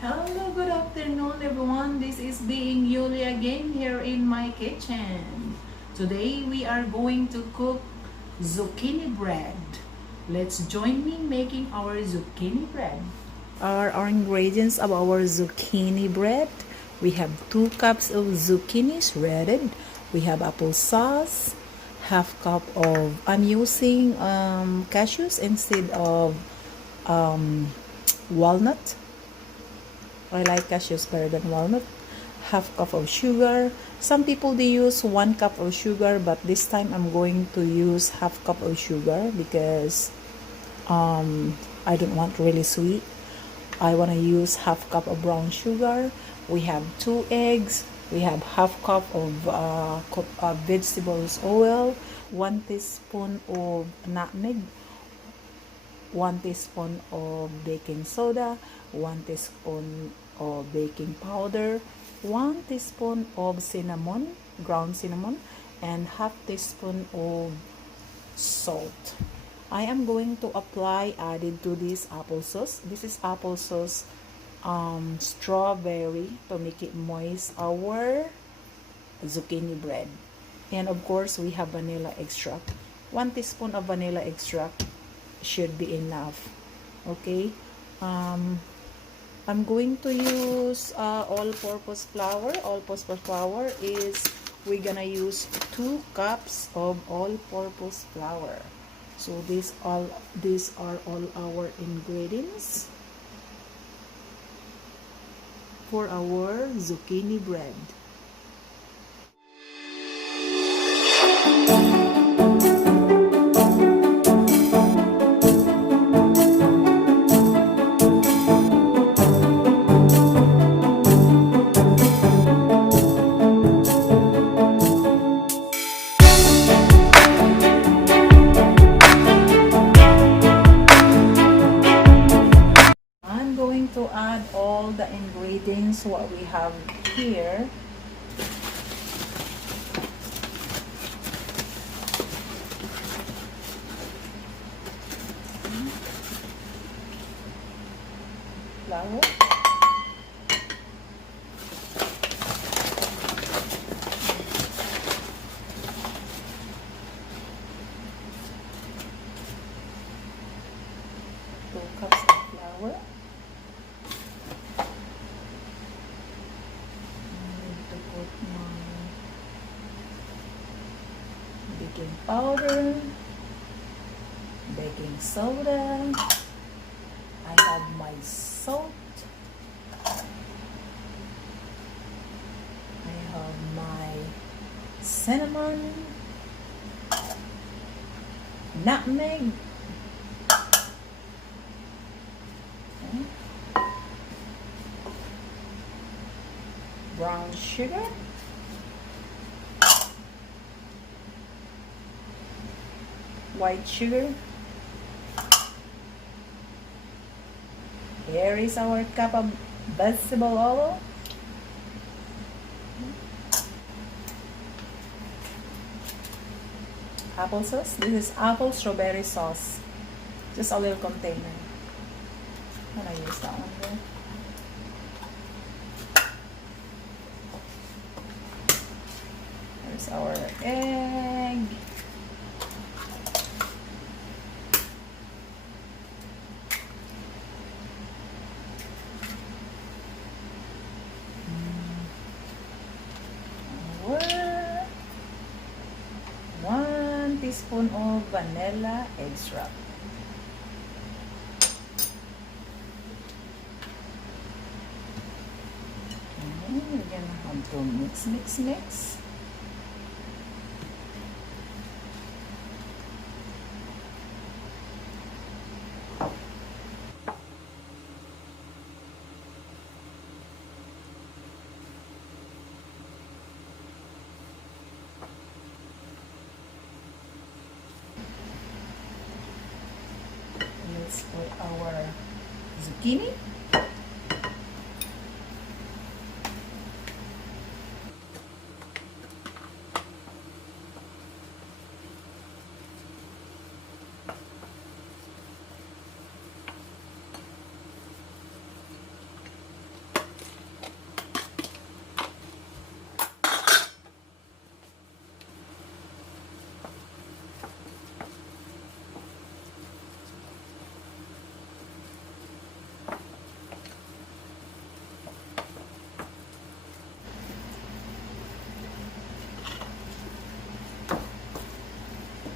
Hello, good afternoon everyone. This is being Yuli again here in my kitchen. Today we are going to cook zucchini bread. Let's join me making our zucchini bread. Our ingredients of our zucchini bread. We have 2 cups of zucchini shredded. We have applesauce, half cup of, I'm using cashews instead of walnut. I like cashews better than walnut. Half cup of sugar. Some people they use 1 cup of sugar, but this time I'm going to use half cup of sugar because I don't want really sweet. I want to use half cup of brown sugar. We have 2 eggs. We have half cup of vegetables oil, 1 teaspoon of nutmeg, 1 teaspoon of baking soda, 1 teaspoon of baking powder, 1 teaspoon of cinnamon, ground cinnamon, and half teaspoon of salt. I am going to apply added to this applesauce. This is applesauce strawberry to make it moist our zucchini bread. And of course we have vanilla extract. 1 teaspoon of vanilla extract should be enough. Okay, I'm going to use all-purpose flour. All-purpose flour is we're gonna use 2 cups of all-purpose flour. So these are all our ingredients for our zucchini bread. I'm going to add all the ingredients what we have here. Flour, two cups of flour. Baking powder, baking soda. I have my salt. I have my cinnamon, nutmeg, okay, brown sugar, white sugar. Here is our cup of vegetable oil. Applesauce. This is apple strawberry sauce. Just a little container. I'm gonna use that one there. There's our egg. Teaspoon of vanilla extract. And we're gonna have to mix. Let's put our zucchini.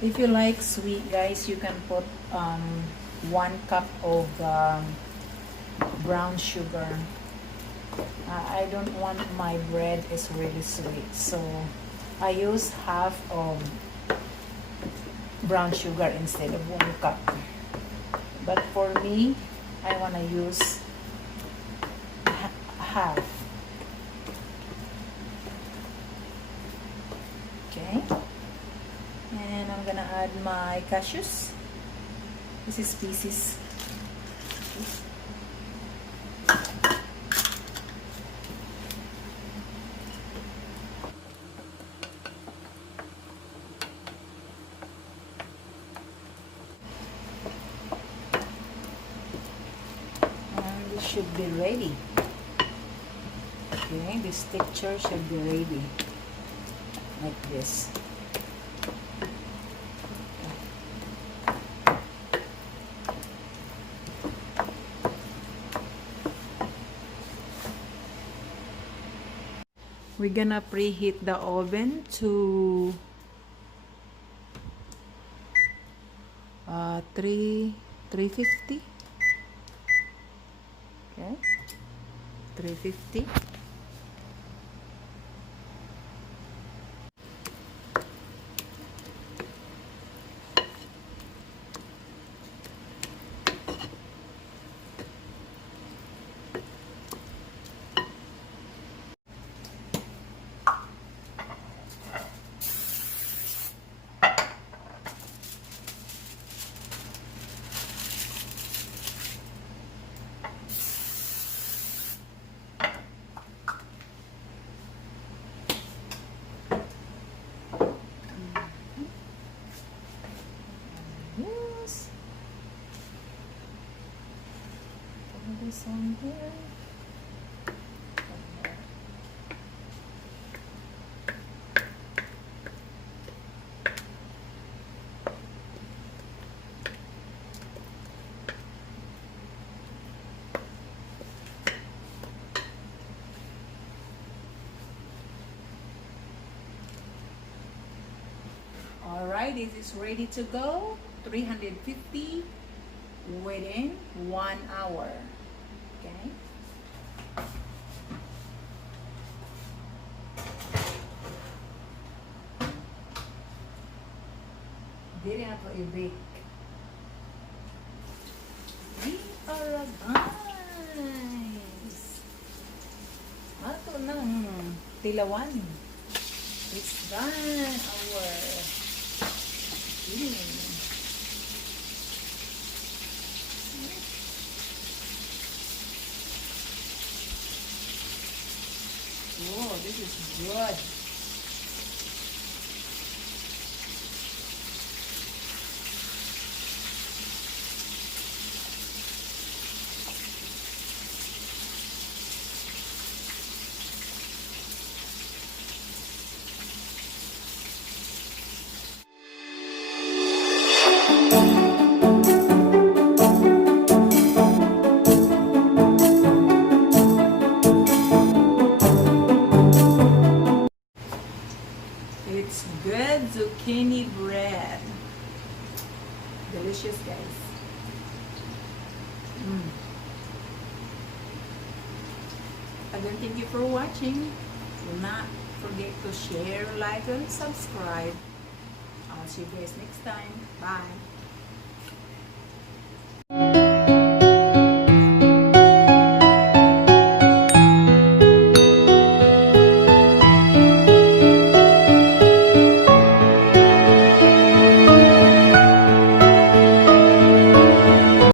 If you like sweet, guys, you can put 1 cup of brown sugar. I don't want my bread is really sweet, so I use half of brown sugar instead of 1 cup. But for me, I want to use half. Okay. And I'm gonna add my cashews. This is pieces. And this should be ready. Okay, this texture should be ready. Like this. We're gonna preheat the oven to 350. Okay, 350. Yes. Put this on here. Alright, this is ready to go. 350 within 1 hour. Okay. Dili ako i-bake. We are guys. Ato ng tilawan. It's done our Whoa, this is good. It's good zucchini bread. Delicious, guys. Again, thank you for watching. Do not forget to share, like, and subscribe. I'll see you guys next time. Bye.